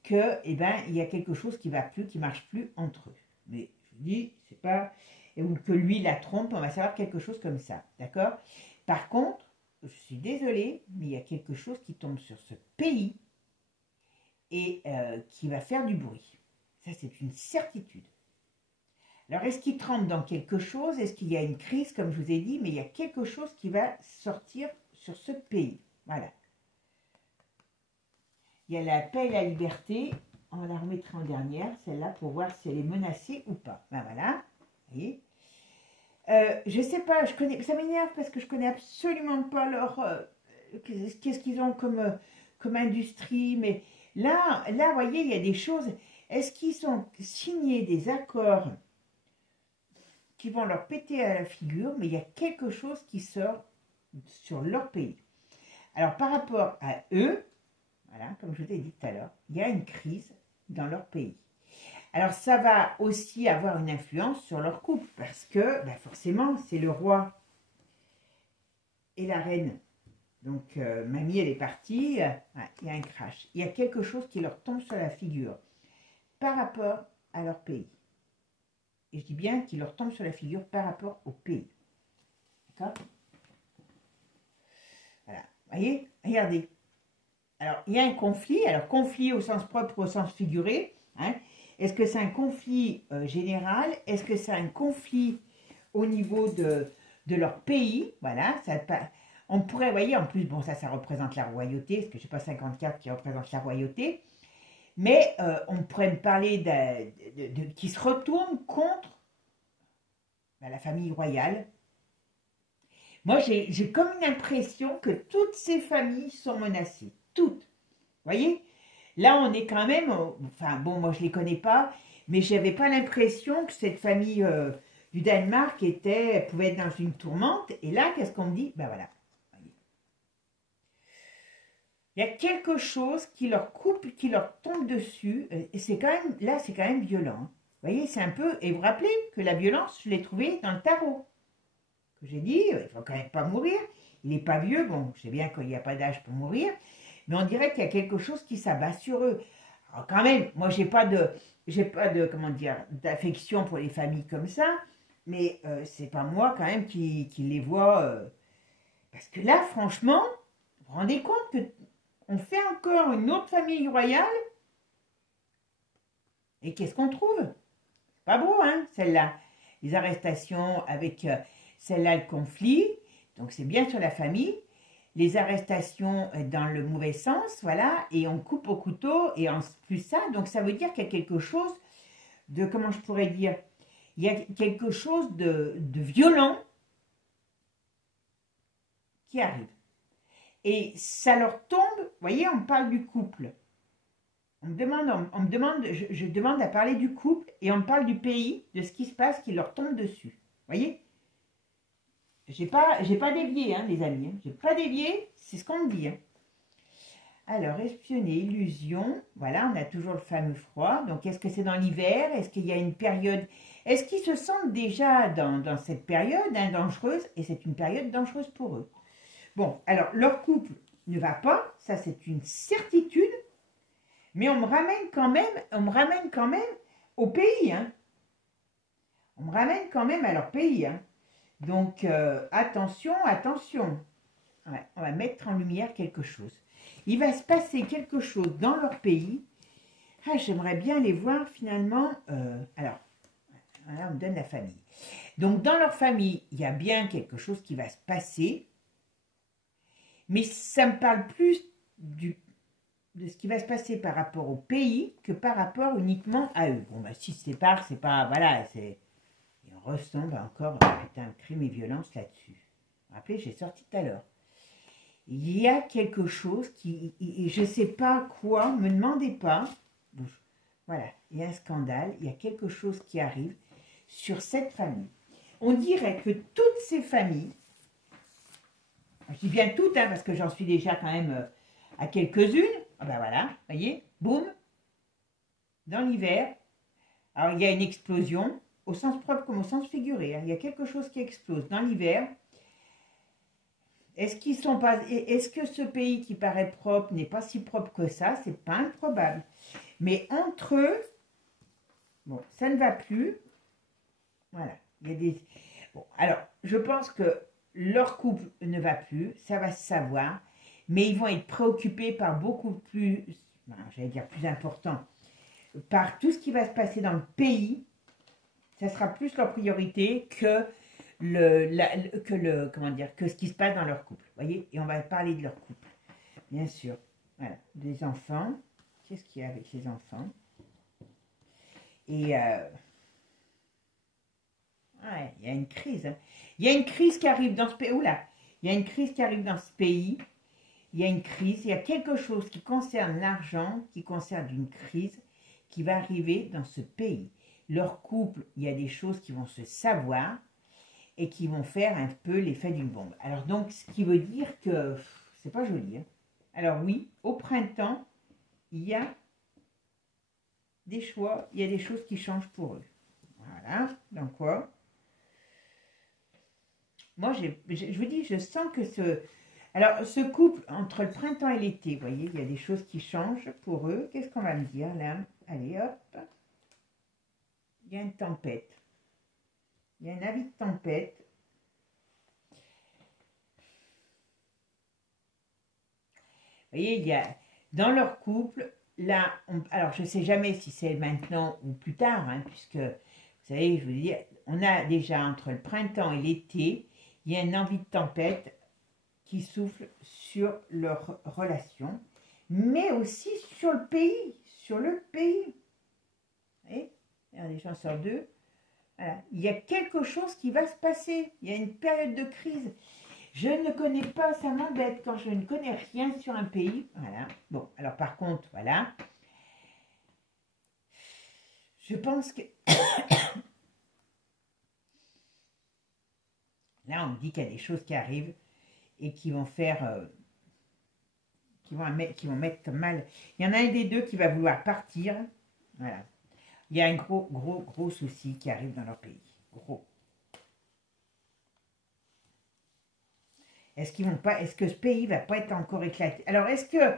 que, eh ben, il y a quelque chose qui va plus, qui marche plus entre eux. Mais je vous dis, c'est pas, ou que lui la trompe, on va savoir quelque chose comme ça, d'accord? Par contre, je suis désolée, mais il y a quelque chose qui tombe sur ce pays et qui va faire du bruit. Ça, c'est une certitude. Alors, est-ce qu'il trempe dans quelque chose? Est-ce qu'il y a une crise, comme je vous ai dit? Mais il y a quelque chose qui va sortir sur ce pays. Voilà. Il y a la paix et la liberté. On la remettra en dernière, celle-là, pour voir si elle est menacée ou pas. Ben voilà. Vous voyez? Je ne sais pas, ça m'énerve parce que je ne connais absolument pas leur... qu'est-ce qu'ils ont comme industrie. Mais là, vous voyez, il y a des choses... Est-ce qu'ils ont signé des accords qui vont leur péter à la figure, mais il y a quelque chose qui sort sur leur pays. Alors, par rapport à eux, voilà, comme je vous ai dit tout à l'heure, il y a une crise dans leur pays. Alors, ça va aussi avoir une influence sur leur couple, parce que, ben forcément, c'est le roi et la reine. Donc, mamie, elle est partie, ouais, il y a un crash. Il y a quelque chose qui leur tombe sur la figure par rapport à leur pays. Et je dis bien qu'il leur tombe sur la figure par rapport au pays. D'accord? Voilà. Vous voyez? Regardez. Alors, il y a un conflit. Alors, conflit au sens propre, au sens figuré. Hein. Est-ce que c'est un conflit général? Est-ce que c'est un conflit au niveau de leur pays, voilà, on pourrait, vous voyez, en plus, bon, ça représente la royauté, parce que je sais pas 54 qui représente la royauté, mais on pourrait me parler qui se retourne contre la famille royale. Moi, j'ai comme une impression que toutes ces familles sont menacées, toutes, vous voyez. Là, on est quand même, enfin bon, moi je les connais pas, mais j'avais pas l'impression que cette famille du Danemark pouvait être dans une tourmente. Et là, qu'est-ce qu'on me dit? Ben voilà. Il y a quelque chose qui leur coupe, qui leur tombe dessus. Et c'est quand même, là, c'est quand même violent. Vous voyez, c'est un peu, et vous vous rappelez que la violence, je l'ai trouvée dans le tarot. Que j'ai dit, il ne faut quand même pas mourir. Il n'est pas vieux, bon, je sais bien qu'il n'y a pas d'âge pour mourir. Mais on dirait qu'il y a quelque chose qui s'abat sur eux. Alors quand même, moi j'ai pas de comment dire, d'affection pour les familles comme ça, mais c'est pas moi quand même qui les vois. Parce que là, franchement, vous vous rendez compte que on fait encore une autre famille royale, et qu'est-ce qu'on trouve? Pas beau, hein, celle-là. Les arrestations avec celle-là, le conflit, donc c'est bien sur la famille. Les arrestations dans le mauvais sens, voilà, et on coupe au couteau, et en plus ça, donc ça veut dire qu'il y a quelque chose de, comment je pourrais dire, il y a quelque chose de violent qui arrive. Et ça leur tombe, vous voyez, on parle du couple. On me demande, je demande à parler du couple, et on me parle du pays, de ce qui se passe, qui leur tombe dessus. Vous voyez? J'ai pas dévié, hein, les amis. Hein. J'ai pas dévié, c'est ce qu'on me dit. Hein. Alors, espionner, illusion. Voilà, on a toujours le fameux froid. Donc, est-ce que c'est dans l'hiver? Est-ce qu'il y a une période? Est-ce qu'ils se sentent déjà dans cette période dangereuse? Et c'est une période dangereuse pour eux. Bon, alors, leur couple ne va pas. Ça, c'est une certitude. Mais on me ramène quand même au pays. Hein. On me ramène quand même à leur pays. Hein. Donc, attention, attention. Ouais, on va mettre en lumière quelque chose. Il va se passer quelque chose dans leur pays. Ah, j'aimerais bien les voir finalement. Alors, voilà, on me donne la famille. Donc, dans leur famille, il y a bien quelque chose qui va se passer. Mais ça me parle plus de ce qui va se passer par rapport au pays que par rapport uniquement à eux. Bon, bah, si se séparent, c'est pas... Voilà, c'est... On retombe encore, putain, crime et violence là-dessus. Vous vous rappelez, j'ai sorti tout à l'heure. Il y a quelque chose qui, je ne sais pas quoi, me demandez pas. Voilà, il y a un scandale, il y a quelque chose qui arrive sur cette famille. On dirait que toutes ces familles, je dis bien toutes, hein, parce que j'en suis déjà quand même à quelques-unes. Ah ben voilà, voyez, boum, dans l'hiver. Alors il y a une explosion, au sens propre comme au sens figuré. Hein. Il y a quelque chose qui explose dans l'hiver. Est-ce que ce pays qui paraît propre n'est pas si propre que ça? C'est pas improbable. Mais entre eux, bon, ça ne va plus. Voilà. Il y a des... Bon, alors, je pense que leur couple ne va plus, ça va se savoir, mais ils vont être préoccupés par beaucoup plus, j'allais dire plus important, par tout ce qui va se passer dans le pays. Ça sera plus leur priorité que ce qui se passe dans leur couple. Voyez, et on va parler de leur couple, bien sûr. Voilà, des enfants. Qu'est-ce qu'il y a avec les enfants? Et ouais, il y a une crise. Hein. Il y a une crise qui arrive dans ce pays. Oula, il y a une crise qui arrive dans ce pays. Il y a une crise. Il y a quelque chose qui concerne l'argent, qui concerne une crise qui va arriver dans ce pays. Leur couple, il y a des choses qui vont se savoir et qui vont faire un peu l'effet d'une bombe. Alors donc, ce qui veut dire que c'est pas joli. Hein. Alors oui, au printemps, il y a des choix, il y a des choses qui changent pour eux. Voilà, donc quoi? Moi, je vous dis, je sens que ce couple, entre le printemps et l'été, vous voyez, il y a des choses qui changent pour eux. Qu'est-ce qu'on va me dire là? Allez, hop. Il y a une tempête. Il y a un avis de tempête. Vous voyez, il y a dans leur couple, là, alors je ne sais jamais si c'est maintenant ou plus tard, hein, puisque, vous savez, je veux dire, on a déjà entre le printemps et l'été, il il y a une envie de tempête qui souffle sur leur relation, mais aussi sur le pays, sur le pays. Et regardez, j'en sors deux. Voilà. Il y a quelque chose qui va se passer. Il y a une période de crise. Je ne connais pas, ça m'embête quand je ne connais rien sur un pays. Voilà. Bon, alors par contre, voilà. Je pense que... Là, on me dit qu'il y a des choses qui arrivent et qui vont faire... qui vont mettre mal. Il y en a un des deux qui va vouloir partir. Voilà. Il y a un gros souci qui arrive dans leur pays. Gros. Est-ce que ce pays va pas être encore éclaté? Alors, est-ce que,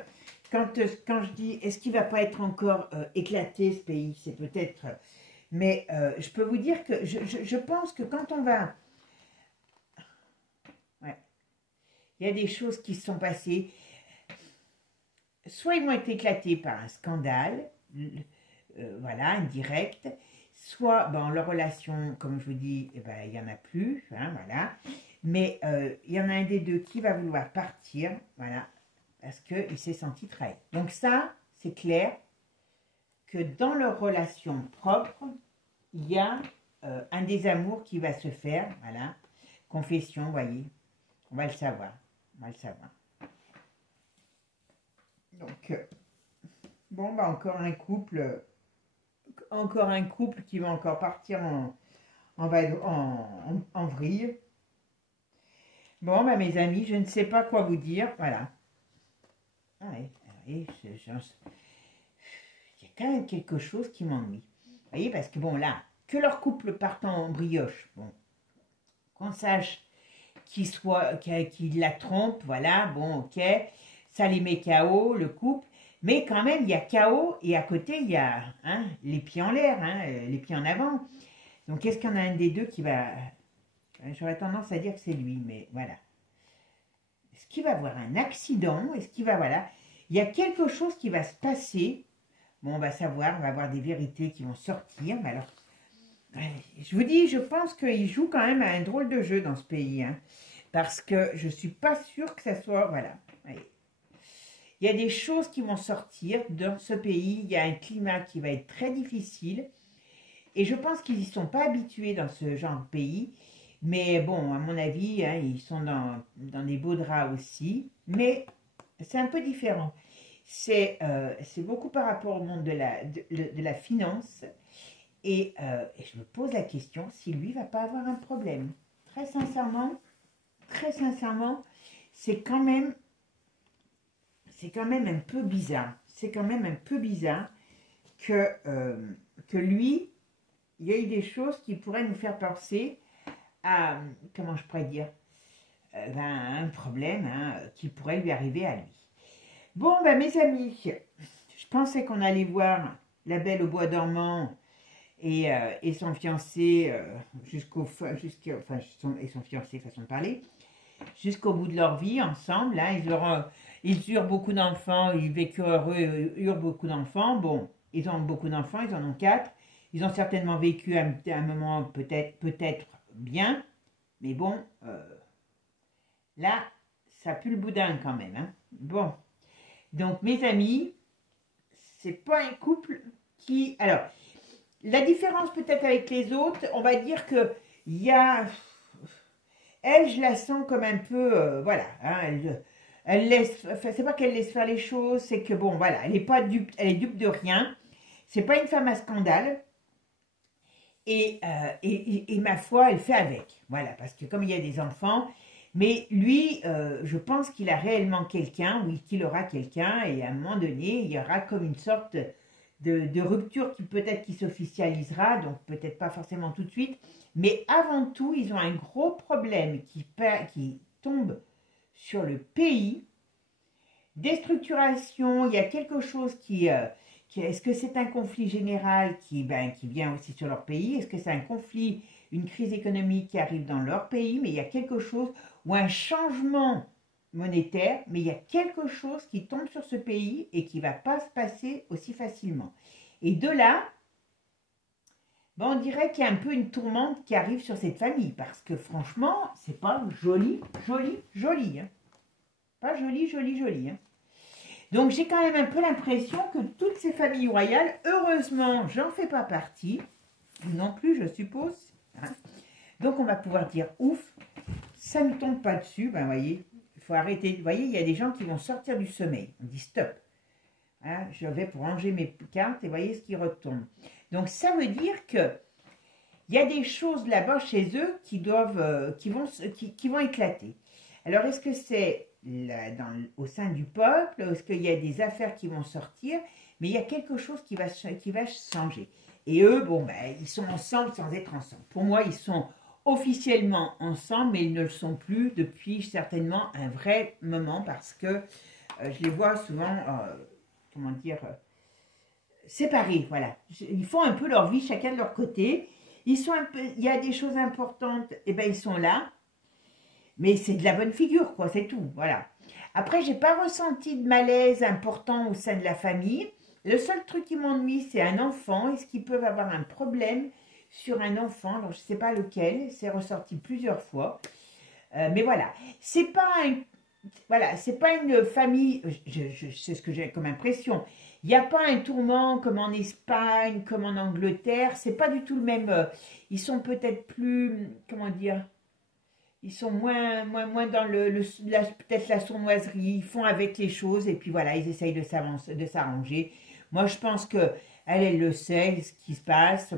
quand je dis, est-ce qu'il va pas être encore éclaté, ce pays? C'est peut-être... Mais je peux vous dire que je pense que quand on va... Ouais. Il y a des choses qui se sont passées. Soit ils vont être éclatés par un scandale, voilà, indirect, soit leur relation, comme je vous dis, eh ben, il n'y en a plus, hein, voilà. Mais il y en a un des deux qui va vouloir partir, voilà, parce qu'il s'est senti trahi. Donc ça, c'est clair que dans leur relation propre, il y a un désamour qui va se faire, voilà. Confession, vous voyez, on va le savoir, on va le savoir. Donc, bon, encore un couple qui va encore partir en vrille. Bon, mes amis, je ne sais pas quoi vous dire, voilà. Ah oui, il y a quand même quelque chose qui m'ennuie. Vous voyez, parce que bon, là, que leur couple parte en brioche, bon, qu'on sache qu'il la trompe, voilà, bon, ok, ça les met KO, le couple, mais quand même, il y a KO, et à côté, il y a les pieds en l'air, les pieds en avant. Donc, est-ce qu'il y en a un des deux qui va... J'aurais tendance à dire que c'est lui, mais voilà. Est-ce qu'il va avoir un accident? Est-ce qu'il va... Voilà. Il y a quelque chose qui va se passer. Bon, on va savoir, on va avoir des vérités qui vont sortir. Mais alors, je vous dis, je pense qu'il joue quand même à un drôle de jeu dans ce pays. Hein, parce que je ne suis pas sûre que ça soit... Voilà. Allez. Il y a des choses qui vont sortir dans ce pays. Il y a un climat qui va être très difficile. Et je pense qu'ils n'y sont pas habitués dans ce genre de pays. Mais bon, à mon avis, hein, ils sont dans des beaux draps aussi. Mais c'est un peu différent. C'est beaucoup par rapport au monde de la finance. Et je me pose la question si lui va pas avoir un problème. Très sincèrement, c'est quand même un peu bizarre. C'est quand même un peu bizarre que lui, il y a eu des choses qui pourraient nous faire penser à, comment je pourrais dire, un problème qui pourrait lui arriver à lui. Bon, mes amis, je pensais qu'on allait voir La Belle au bois dormant et son fiancé et son fiancé, façon de parler, jusqu'au bout de leur vie ensemble. Hein, ils eurent beaucoup d'enfants, ils vécurent heureux, eurent beaucoup d'enfants. Bon, ils ont beaucoup d'enfants, ils en ont 4. Ils ont certainement vécu à un moment peut-être bien, mais bon, là, ça pue le boudin quand même. Hein. Bon, donc mes amis, c'est pas un couple qui... Alors, la différence peut-être avec les autres, on va dire que il y a... Elle, je la sens comme un peu... voilà, hein, elle laisse... Enfin, c'est pas qu'elle laisse faire les choses, c'est que bon, voilà, elle est pas dupe, elle est dupe de rien. C'est pas une femme à scandale. Et ma foi, elle fait avec. Voilà, parce que comme il y a des enfants, mais lui, je pense qu'il a réellement quelqu'un, oui, qu'il aura quelqu'un, et à un moment donné, il y aura comme une sorte de rupture qui peut-être qui s'officialisera, donc peut-être pas forcément tout de suite, mais avant tout, ils ont un gros problème qui tombe sur le pays. Déstructuration, il y a quelque chose est-ce que c'est un conflit général qui vient aussi sur leur pays? Est-ce que c'est un conflit, une crise économique qui arrive dans leur pays? Mais il y a quelque chose, ou un changement monétaire, mais il y a quelque chose qui tombe sur ce pays et qui ne va pas se passer aussi facilement. Et de là, Bon, on dirait qu'il y a un peu une tourmente qui arrive sur cette famille, parce que franchement, c'est pas joli, joli, joli. Hein. Pas joli, joli, joli. Hein. Donc j'ai quand même un peu l'impression que toutes ces familles royales, heureusement, j'en fais pas partie, non plus je suppose. Hein. Donc on va pouvoir dire ouf, ça ne tombe pas dessus, ben voyez, il faut arrêter. Vous voyez, il y a des gens qui vont sortir du sommeil, on dit stop. Hein, je vais pour ranger mes cartes et voyez ce qui retombe. Donc ça veut dire que il y a des choses là-bas chez eux qui vont éclater. Alors est-ce que c'est au sein du peuple, est-ce qu'il y a des affaires qui vont sortir, mais il y a quelque chose qui va changer. Et eux, bon, ben, ils sont ensemble sans être ensemble. Pour moi, ils sont officiellement ensemble, mais ils ne le sont plus depuis certainement un vrai moment, parce que je les vois souvent, comment dire, séparés, voilà. Ils font un peu leur vie, chacun de leur côté. Ils sont un peu, il y a des choses importantes, et ben ils sont là. Mais c'est de la bonne figure, quoi, c'est tout, voilà. Après, j'ai pas ressenti de malaise important au sein de la famille. Le seul truc qui m'ennuie, c'est un enfant. Est-ce qu'ils peuvent avoir un problème sur un enfant? Alors, je sais pas lequel, c'est ressorti plusieurs fois. Mais voilà, c'est pas une famille, c'est ce que j'ai comme impression. Il n'y a pas un tourment comme en Espagne, comme en Angleterre. C'est pas du tout le même. Ils sont peut-être plus, comment dire, ils sont moins dans peut-être la sournoiserie, ils font avec les choses et puis voilà, ils essayent de s'arranger. Moi, je pense que elle le sait, ce qui se passe.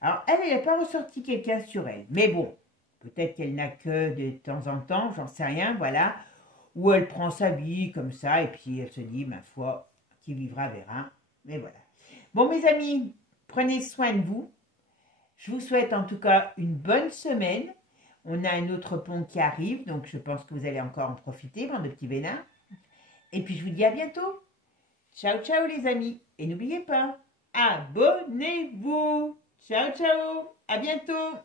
Alors, elle n'a pas ressorti quelqu'un sur elle. Mais bon, peut-être qu'elle n'a que de temps en temps, j'en sais rien, voilà. Ou elle prend sa vie comme ça et puis elle se dit, ma foi, qui vivra verra. Mais voilà. Bon, mes amis, prenez soin de vous. Je vous souhaite en tout cas une bonne semaine. On a un autre pont qui arrive, donc je pense que vous allez encore en profiter, bande de petits vénins. Et puis je vous dis à bientôt. Ciao, ciao les amis. Et n'oubliez pas, abonnez-vous. Ciao, ciao. À bientôt.